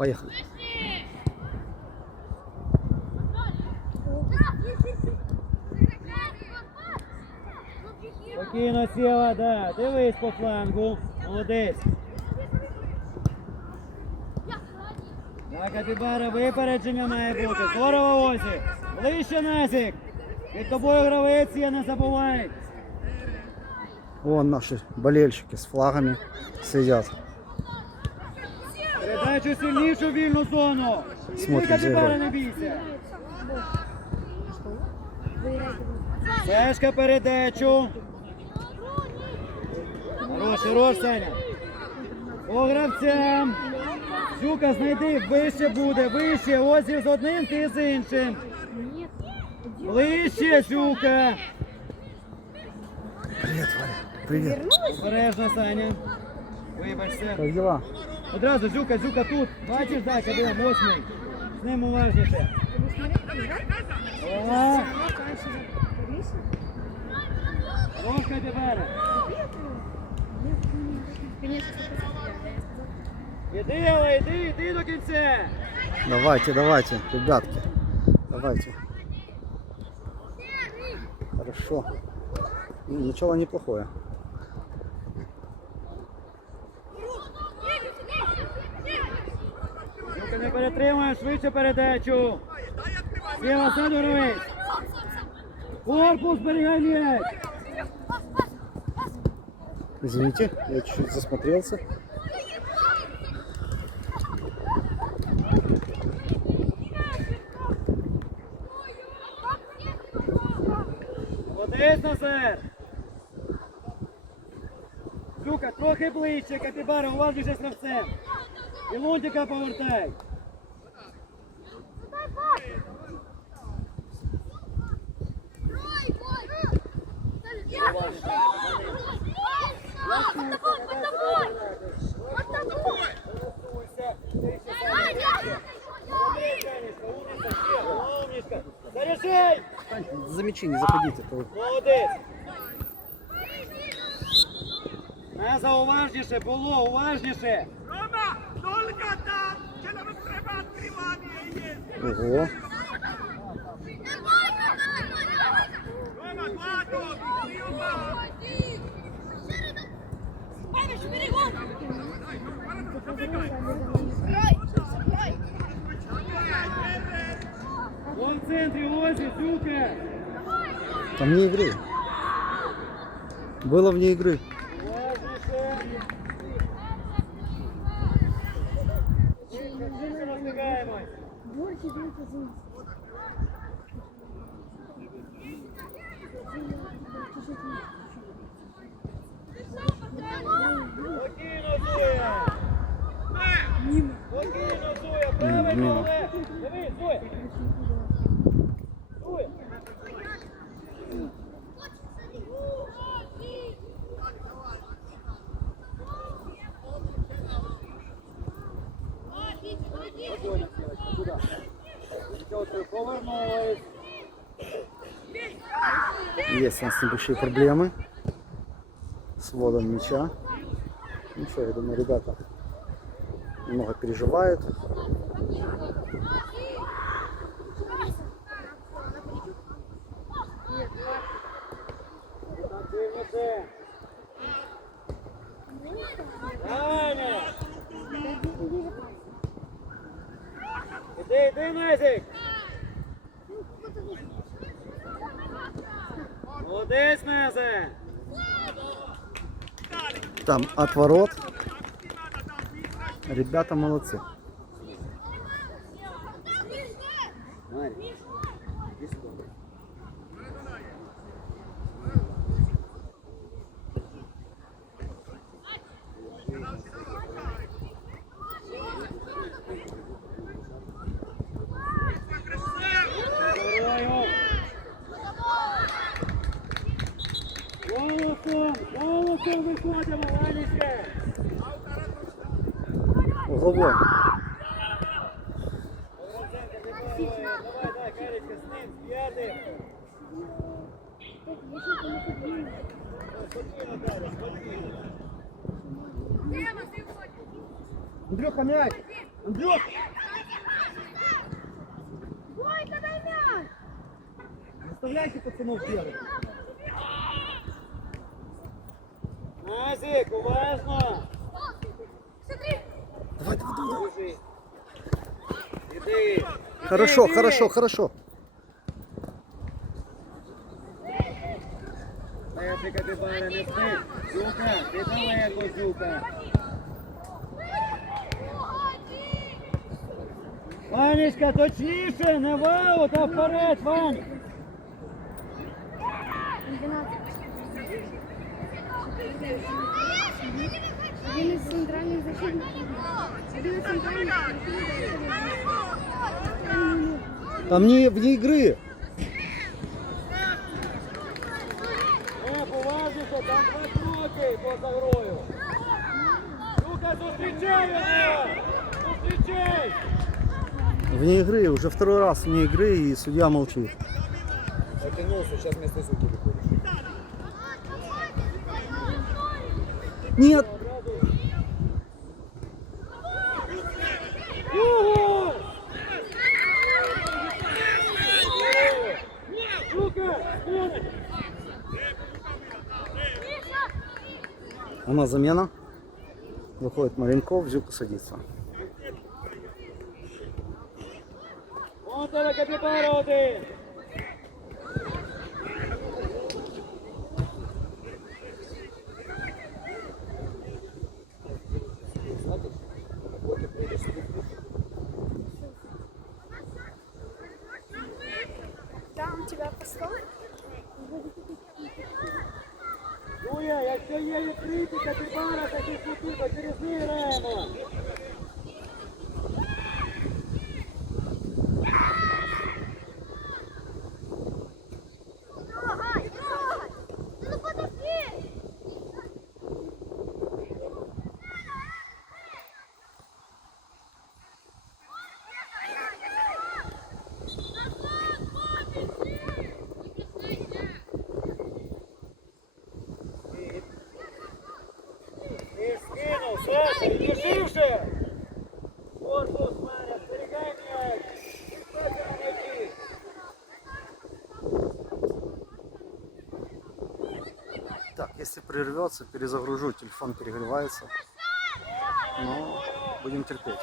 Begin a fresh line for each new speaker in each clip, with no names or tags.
Поехали.
Спокійно сіла, да. Дивись по флангу. Молодець. Так, Капібара, випередження має бути. Здорово, Озі. Ближче Назік. Під тобою гравець є, не забувай.
Вон наши болельщики с флагами сидят.
Передачу сильнішу вільну зону.
Смотрим за
Капібара, не бійся. Сешка передачу. Хорош, хорош, Саня. По гравцям. Зюка, знайди, вище буде, вище. Озі з одним, ти з іншим. Ближче, Зюка.
Привет, Валя. Привет.
Обережно, Саня. Вибачся.
Как дела?
Одразу Зюка, Зюка тут. Бачиш, дай, кабіна, восьмий. З ним уважніше. Ага. Ложка Дебера. Іди, але йди, йди до кінця.
Давайте, давайте, ребятки. Давайте. Хорошо. Ну, Начало неплохое.
не перетримує, швидше передачу. Сіла Садорович. Корпус зберігай м'яч.
Извините, я чуть-чуть засмотрелся.
Молодець, Назар. Зюка, трохи ближче, Капібара, уважніше з гравцем. І Лунтика повертай.
За мячи не заходите. то вы-
Молодець. Наза уважніше, було, уважніше.
Рома, долго там, че нам треба відкривати її.
Ого.
Рома, два тут,
Вон в центрі, Озі, Зюка.
Там вне игры. Было вне игры. Есть у нас небольшие проблемы с вводом мяча. Ну что, я думаю, ребята немного переживают. Там отворот. Ребята молодцы.
Марі, іди сюди. Здорово. Голосом, виходимо, ним, п'ятий. Андрюха, мяч! Андрюх!
Ой, дай мяч!
Заставляйте пацанов делать. Назик, уважно!
Смотри!
Давай, давай, давай.
Держи. Иди.
Хорошо,
Иди,
хорошо,
иди.
хорошо.
Перший капібара не спить. Зюка, ти далеко, Зюка. Ванечка, точніше, не в аут, а вперед, Вань.
Один из центральных защитников. Один из центральных
Там не вне игры.
Е, поважніше, там два кроки поза грою. Зюка, зустрічай його! Зустрічай!
Вне игры, уже второй раз вне игры, и судья молчит.
Потянулся, сейчас вместо Зюки выходишь.
Нет, Нас замена. Выходит Маленков, Зюка садится.
Вон тебе капібара
прервется, перезагружу, телефон перегревается. Но будем терпеть.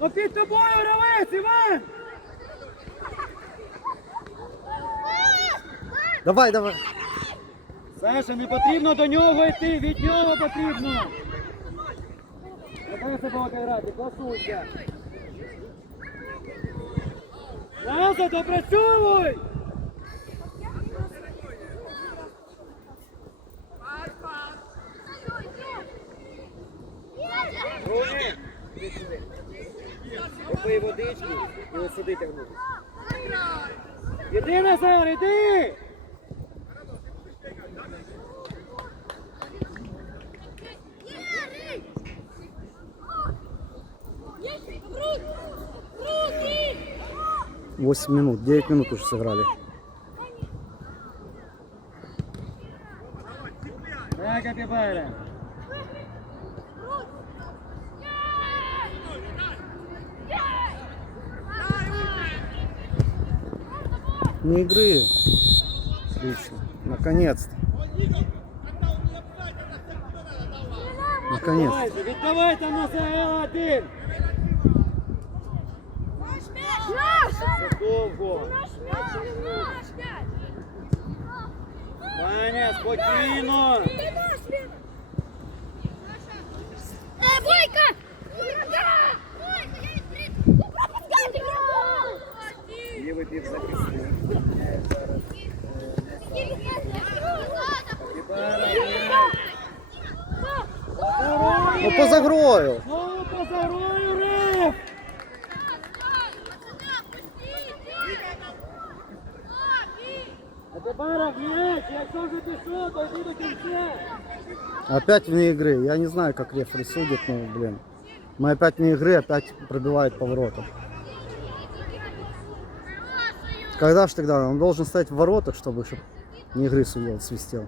Ну під тобою гравець, Іван!
Давай, давай.
Саша, не потрібно до нього йти, від нього потрібно. Дай себе грати, класуйся. Саша, допрацьовуй! Руні. Попий водички і от сюди тягнути. Іди, Назар, іди!
Руки!
8 минут, 9 минут уже сыграли.
Так, Капібара.
Не игры. Отлично. Наконец-то. Наконец.
Віддавай там на ЗЛ один. Довго. Ваня, спокійно.
Это наш мяч! Э, Бойко! Ну
поза
грою.
Знову поза грою, реф! Капібара, м'яч, якщо вже пішов, то йди до кінця.
Опять вне игры. Я не знаю, как рефери судят, но, блин. Мы опять вне игры, опять пробивает поворотом. Когда ж тогда? Он должен стоять в воротах, чтобы чтоб не игры судил, свистел.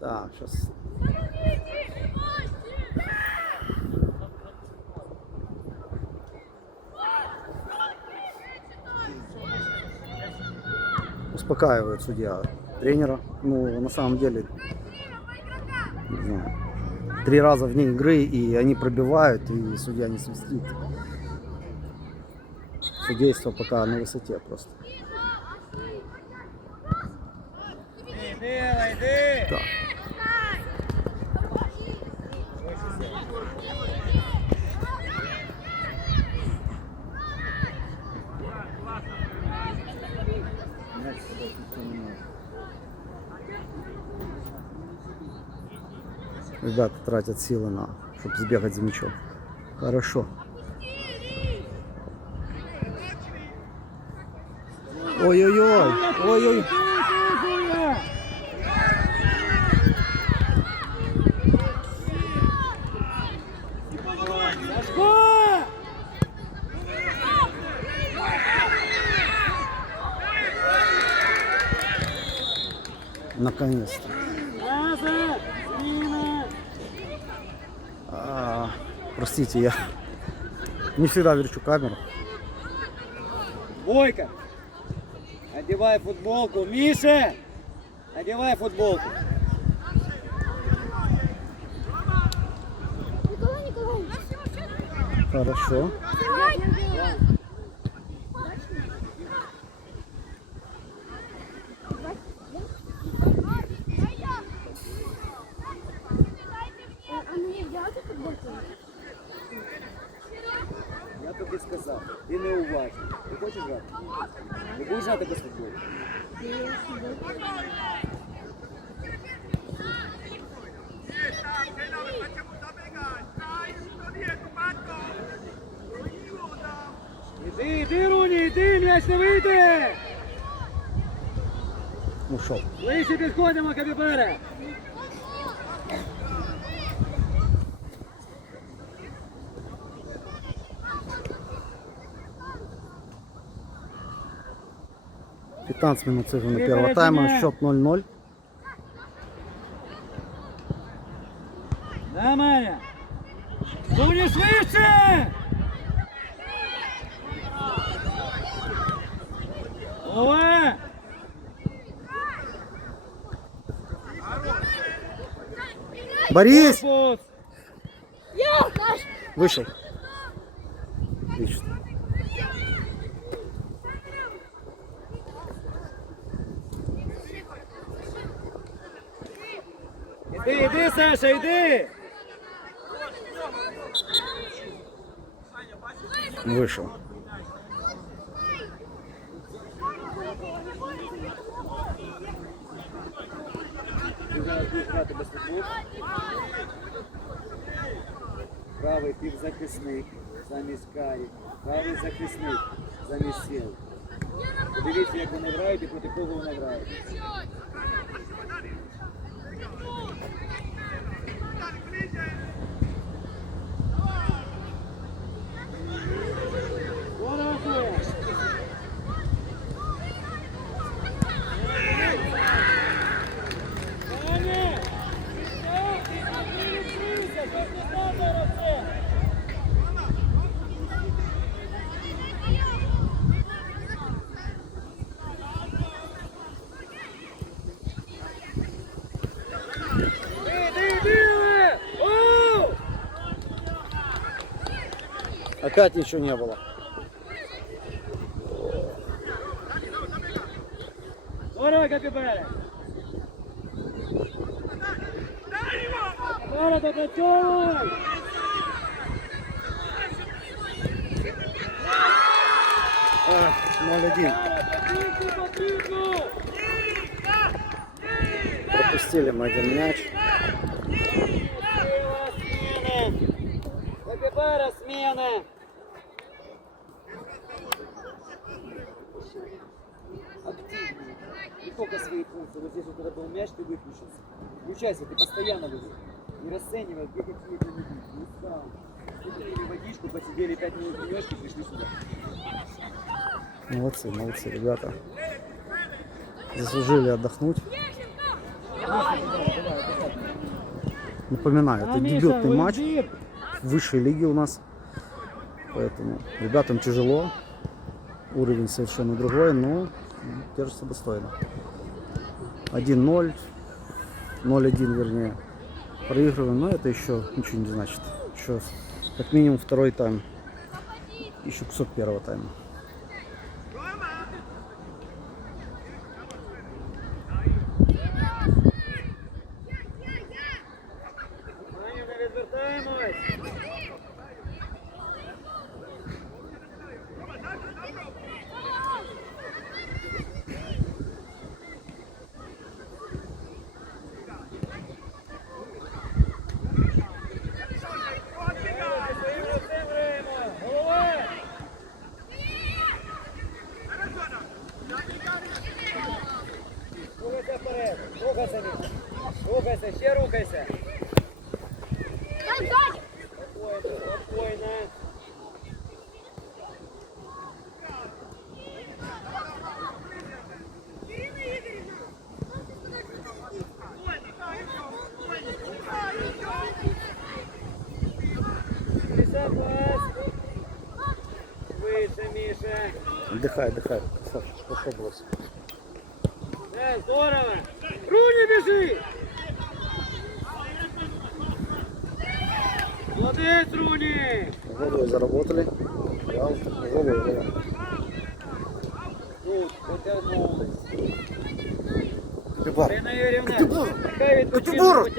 Так, сейчас. Успокаивает судья тренера. Ну, на самом деле, не знаю, три раза вне игры, и они пробивают, и судья не свистит. Судейство пока на высоте просто.
Іди, Ела, йди!
Так.
М'яч з собою ніхто не може.
Ребята тратят силы на, чтобы сбегать за мячом. Хорошо. Ой-ой-ой. Ой-ой.
Зміна!
А, простите, я не всегда верчу камеру.
Бойко! Одевай футболку. Миша! Одевай футболку.
Николай Николаевич.
Хорошо.
А
15 минут сыграно
Перед
первого тайма. Счет 0-0.
На мене! Руні швидше! Ова!
Борис! Вышел.
Саша, іди!
Вышел.
Ти зараз будеш грати без футболу. Правий півзахисник замість Карі. Правий захисник замість сіл. Подивіться, як вони грають і проти кого вони грають.
опять ничего не было.
Здорово, Капібере!
Дай його!
Здорово, допрацьовуй!
А, 0-1. Пропустили мы один мяч.
Капібера, сміни! Только свои функции. Вот здесь вот когда был мяч, ты выключился. Включайся, ты постоянно выйдешь. Не расценивай, где какие-то люди. Не стал. Выпили водичку, посидели 5 минут денечки, пришли сюда.
Молодцы, молодцы, ребята. Заслужили отдохнуть. Напоминаю, это дебютный матч в высшей лиге у нас. Поэтому ребятам тяжело. Уровень совершенно другой, но держится достойно. 1-0, 0-1 вернее. Проигрываем, но это еще ничего не значит. Еще как минимум второй тайм. Еще кусок первого тайма. Отдыхай, отдыхай. Красавчик, пошел
Да, здорово. Руни бежи. Молодец, Руни.
Голову заработали. Взял, голову, голову.
Тут, потягнулись.
Капібар.
Ірина Юрівна,
Катюбур!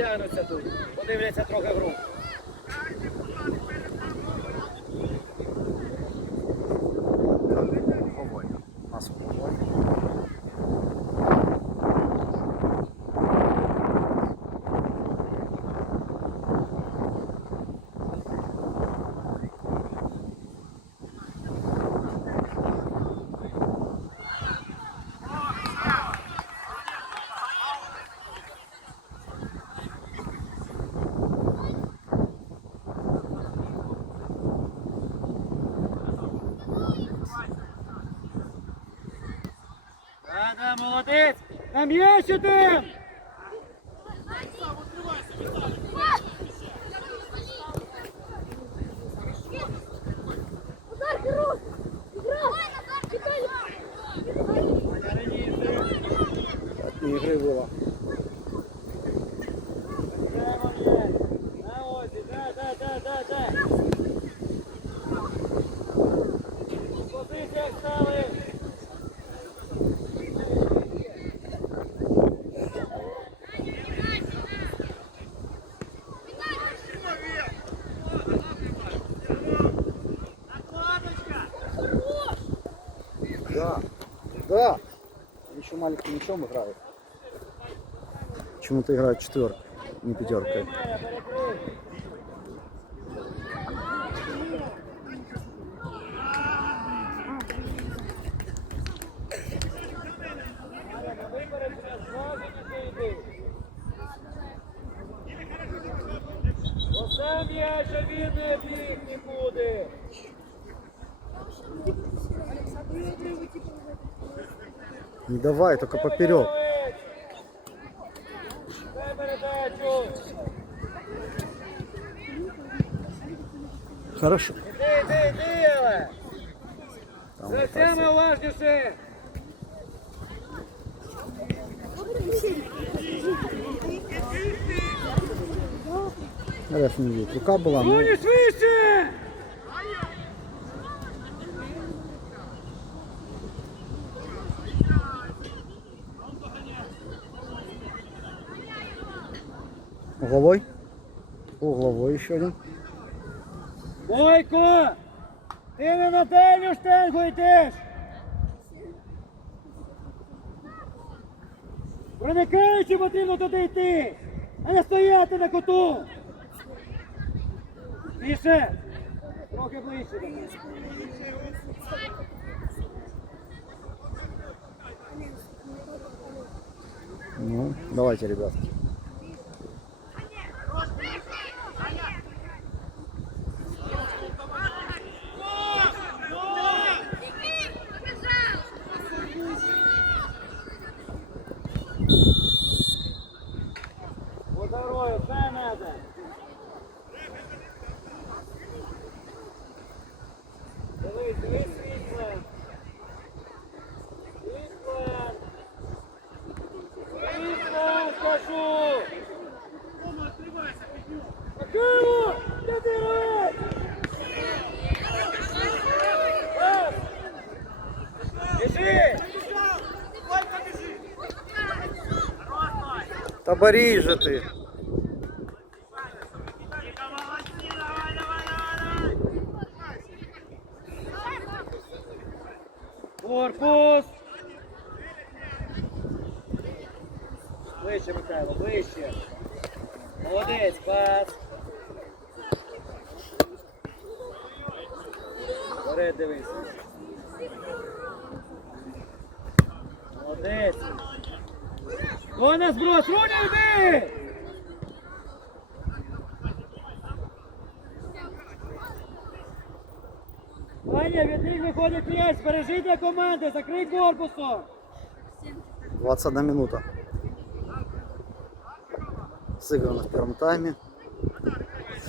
Молодець. На м'яч Да.
Еще маленьким мячом играют. Почему-то играют четверкой, не пятеркой. давай, только поперек.
Молодець. Дай передачу.
Хорошо.
Іди, іди, іди, але.
Там
Зовсім
ротация.
уважніше.
Реф не видит. Рука была, но
Руні швидше!
Угловой. Угловой еще один.
Бойко! Ти не на дальню штангу йдеш! Проникаючи потрібно туди йти, а не стояти на куту! Більше! Трохи ближче до мене.
Ну, давайте, ребятки. Та борись же ты.
Корпус! Ближче, Михайло, ближче. Молодець, пас. Вперед дивись. Молодець. Хто на зброс? Руня йди! Ваня, від них виходить м'яч, бережи для команди, закрий корпусом.
21 минута. Сыграно в первом тайме.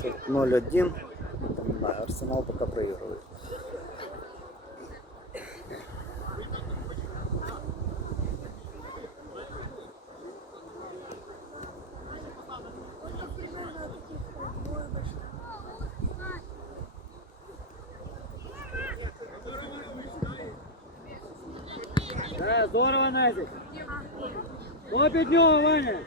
Счет 0-1. Напоминаю, Арсенал пока проигрывает.
Да, здорово, Назик. Хто під нього, Ваня?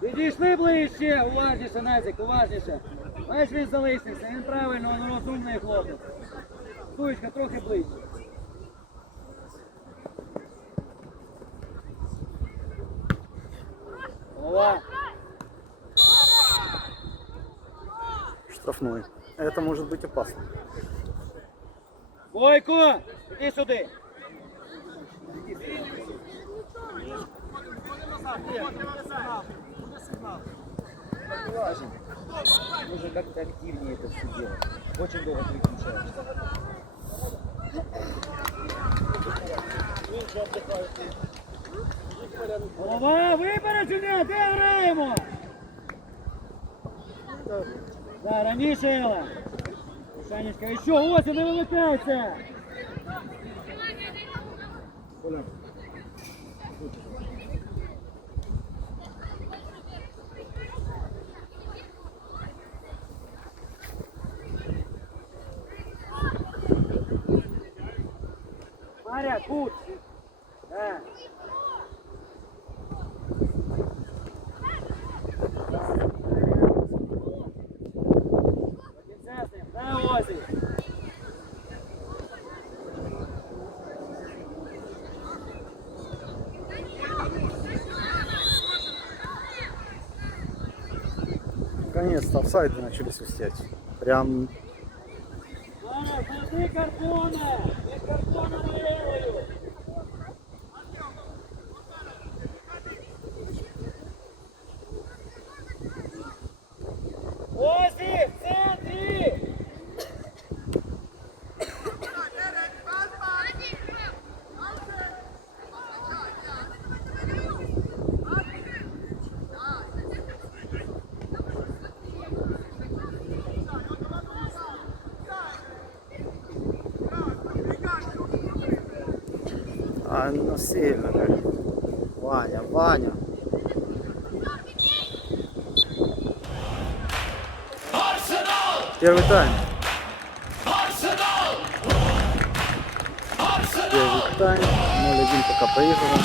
Підійшли ближче, уважніше, Назик, уважніше. Бачиш, він залишився, він правильно, він розумний хлопець. Туєчка, трохи ближче. Голова.
Штрафной. Это может быть опасно.
Бойко, іди сюди. Нужно как-то активнее это все делать. Очень долго переключаешься. Голова, випередження, де граємо? Да, раніше Ела. Санечка, еще ось, не вимикайся. Маря, кут.
Наконец-то офсайды начали свистеть. Прям
Маня,
а, ну, сильно. же. Ваня, Ваня. Первый тайм. Первый тайм. 0-1 пока проигрываем.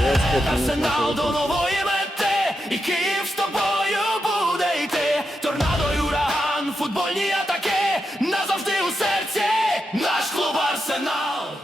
Я эксперт минут на
Арсенал до
телефон.
нової мети, і Київ з тобою буде йти. Торнадо і ураган, футбольні атаки, назавжди у серці, наш клуб Арсенал.